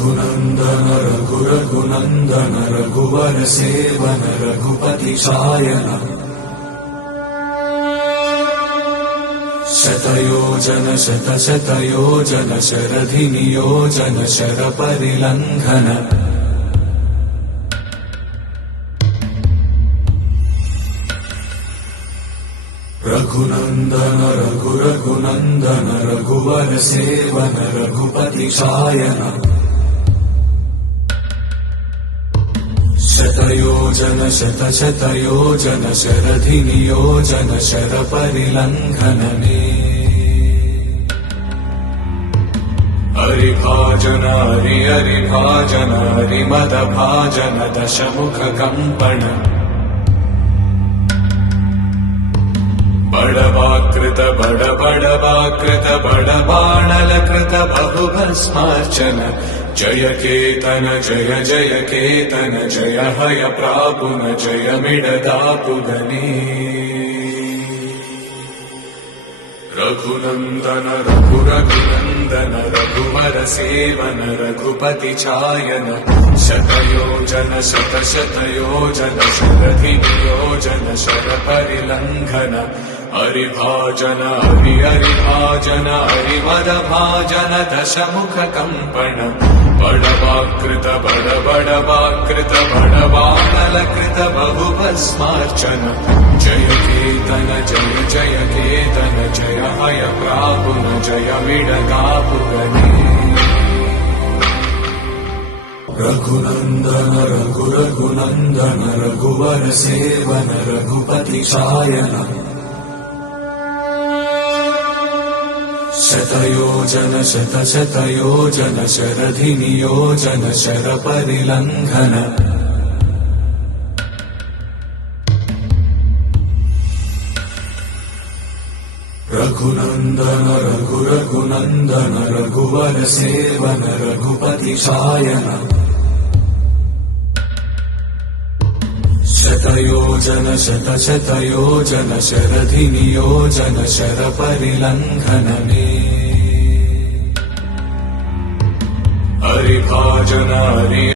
रघुनन्दन रघुरघुनन्दन रघुवर seven Raghupati Shayan शतयोजन शतशतयोजन शरधि नियोजन शरपरिलङ्घन रघुनन्दन रघुरघुनन्दन रघुवर seven Raghupati Shayan शतयोजन शतशतयोजन शरधि नियोजन शरपरिलङ्घन हरिभाजन हरिभाजन हरिमदभाजन दशमुख कंपन बड़वाकृत बड़वाकृत बड़बाणलकृत बहुभस्मार्चन जय केतन जय जय केतन जय हय प्रापुन जय मिडदापुगने रघुनन्दन रघुरघुनन्दन रघुवर सेवन रघुपति चायन शतयोजन शतशतयोजन शरधि नियोजन शरपरिलङ्घन हरिभाजन हरिभाजन हरिमदभाजन दशमुख कंपन बड़वाकृत बड़वाकृत बड़बाणलकृत बहुभस्मार्चन जय केतन जय जय केतन जय हय प्रापुन जय मिडदापुगने रघुनन्दन रघुरघुनन्दन रघुवर सेवन रघुपति शायन शतयोजन शतशतयोजन शरधि नियोजन शरपरिलङ्घन रघुनन्दन रघुरघुनन्दन रघुवर सेवन रघुपति शायन शतयोजन शतशतयोजन शरधि नियोजन शरपरिलङ्घन हरिभाजन हरि